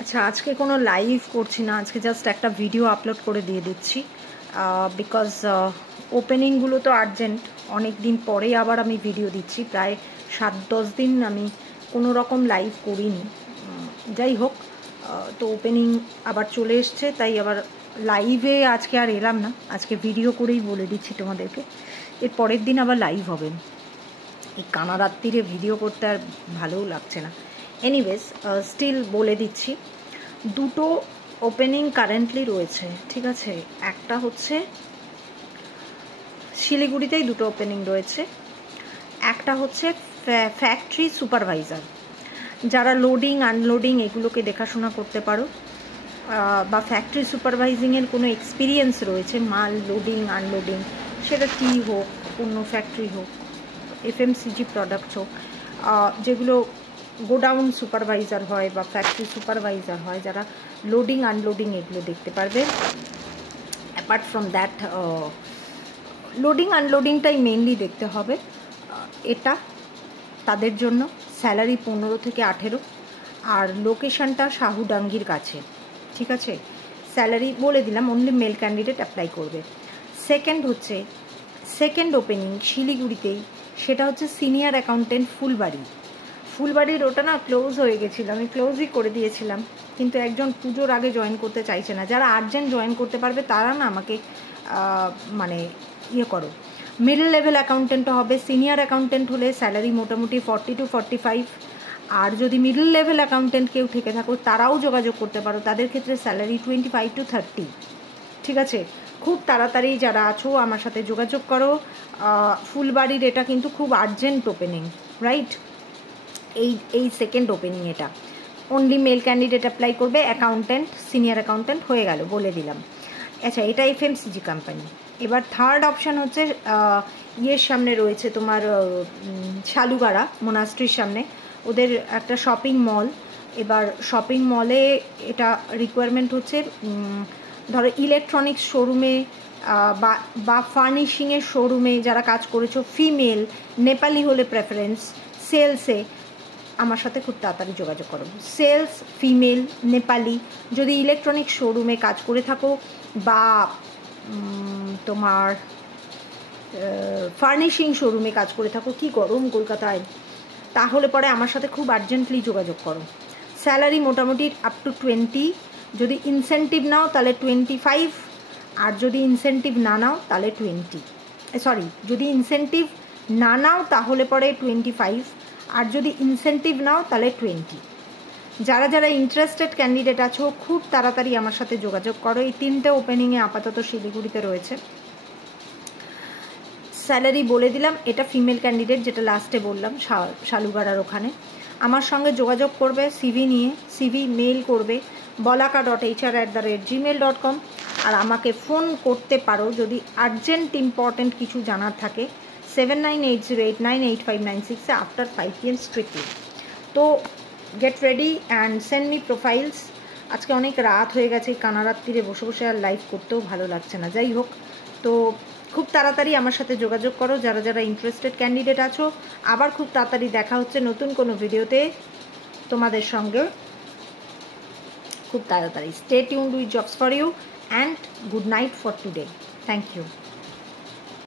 আচ্ছা, আজকে কোনো লাইভ করছি না, আজকে জাস্ট একটা ভিডিও আপলোড করে দিয়ে দিচ্ছি বিকজ ওপেনিংগুলো তো আর্জেন্ট। অনেক দিন পরেই আবার আমি ভিডিও দিচ্ছি, প্রায় 7-10 দিন আমি কোনো রকম লাইভ করিনি। যাই হোক, তো ওপেনিং আবার চলে এসছে, তাই আবার লাইভে আজকে আর এলাম না, আজকে ভিডিও করেই বলে দিচ্ছি তোমাদেরকে। এর পরের দিন আবার লাইভ হবে। এই কানা রাত্রিরে ভিডিও করতে আর ভালোও লাগছে না। এনিওয়েজ, স্টিল বলে দিচ্ছি, দুটো ওপেনিং কারেন্টলি রয়েছে, ঠিক আছে। একটা হচ্ছে শিলিগুড়িতেই দুটো ওপেনিং রয়েছে। একটা হচ্ছে ফ্যাক্টরি সুপারভাইজার, যারা লোডিং আনলোডিং এগুলোকে দেখাশোনা করতে পারো বা ফ্যাক্টরি সুপারভাইজিংয়ের কোনো এক্সপিরিয়েন্স রয়েছে, মাল লোডিং আনলোডিং, সেটা টি হোক, অন্য ফ্যাক্টরি হোক, এফএমসিজি প্রোডাক্ট হোক, যেগুলো গোডাউন সুপারভাইজার হয় বা ফ্যাক্টরি সুপারভাইজার হয়, যারা লোডিং আনলোডিং এগুলো দেখতে পারবে। অ্যাপার্ট ফ্রম দ্যাট, লোডিং আনলোডিংটাই মেনলি দেখতে হবে। এটা তাদের জন্য স্যালারি 15 থেকে 18, আর লোকেশনটা শাহুডাঙ্গির কাছে, ঠিক আছে। স্যালারি বলে দিলাম, অনলি মেল ক্যান্ডিডেট অ্যাপ্লাই করবে। সেকেন্ড ওপেনিং শিলিগুড়িতেই, সেটা হচ্ছে সিনিয়র অ্যাকাউন্টেন্ট ফুলবাড়ির। ওটা না ক্লোজ হয়ে গেছিলো, আমি ক্লোজই করে দিয়েছিলাম, কিন্তু একজন পুজোর আগে জয়েন করতে চাইছে না। যারা আর্জেন্ট জয়েন করতে পারবে তারা না আমাকে মানে ইয়ে করো। মিডল লেভেল অ্যাকাউন্টেন্টও হবে। সিনিয়র অ্যাকাউন্টেন্ট হলে স্যালারি মোটামুটি 40 to 45, আর যদি মিডল লেভেল অ্যাকাউন্টেন্ট কেউ থেকে থাকো তারাও যোগাযোগ করতে পারো, তাদের ক্ষেত্রে স্যালারি 25 to 30, ঠিক আছে। খুব তাড়াতাড়ি যারা আছো আমার সাথে যোগাযোগ করো। ফুলবাড়ির এটা কিন্তু খুব আর্জেন্ট ওপেনিং, রাইট। এই সেকেন্ড ওপেনিং, এটা অনলি মেল ক্যান্ডিডেট অ্যাপ্লাই করবে। অ্যাকাউন্টেন্ট, সিনিয়র অ্যাকাউন্টেন্ট হয়ে গেল, বলে দিলাম। আচ্ছা, এটা এফএমসিজি কোম্পানি। এবার থার্ড অপশান হচ্ছে ইয়ের সামনে রয়েছে তোমার শালুগাড়া মোনাস্ট্রির সামনে, ওদের একটা শপিং মল। এবার শপিং মলে এটা রিকোয়ারমেন্ট হচ্ছে, ধরো ইলেকট্রনিক্স শোরুমে বা ফার্নিশিংয়ের শোরুমে যারা কাজ করেছো, ফিমেল, নেপালি হলে প্রেফারেন্স। সেলসে আমার সাথে খুব তাড়াতাড়ি যোগাযোগ করো। সেলস, ফিমেল, নেপালি, যদি ইলেকট্রনিক্স শোরুমে কাজ করে থাকো বা তোমার ফার্নিশিং শোরুমে কাজ করে থাকো, কি গরম কলকাতায়, তাহলে পরে আমার সাথে খুব আর্জেন্টলি যোগাযোগ করো। স্যালারি মোটামুটি আপ টু 20, যদি ইনসেন্টিভ নাও তাহলে 25, আর যদি ইনসেন্টিভ না নাও তাহলে যদি ইনসেন্টিভ না নাও তাহলে পরে 25, আর যদি ইনসেন্টিভ নাও তাহলে 20। যারা যারা ইন্টারেস্টেড ক্যান্ডিডেট আছো খুব তাড়াতাড়ি আমার সাথে যোগাযোগ করো। এই 3টে ওপেনিংয়ে আপাতত শিলিগুড়িতে রয়েছে। স্যালারি বলে দিলাম, এটা ফিমেল ক্যান্ডিডেট, যেটা লাস্টে বললাম, শালুগাড়ার ওখানে। আমার সঙ্গে যোগাযোগ করবে সিভি নিয়ে, সিভি মেল করবে bolaka.hr@gmail.com, আর আমাকে ফোন করতে পারো যদি আর্জেন্ট ইম্পর্টেন্ট কিছু জানার থাকে 7980898596 আফটার 5 PM স্ট্রিক্টলি। তো get ready and send me profiles. আজকে অনেক রাত হয়ে গেছে, কানা রাত্রিরে বসে বসে আর লাইভ করতেও ভালো লাগছে না। যাই হোক, তো খুব তাড়াতাড়ি আমার সাথে যোগাযোগ করো যারা যারা ইন্টারেস্টেড ক্যান্ডিডেট আছো। আবার খুব তাড়াতাড়ি দেখা হচ্ছে নতুন কোনো ভিডিওতে তোমাদের সঙ্গে, খুব তাড়াতাড়ি। Stay tuned with jobs for you and good night for today. Thank you.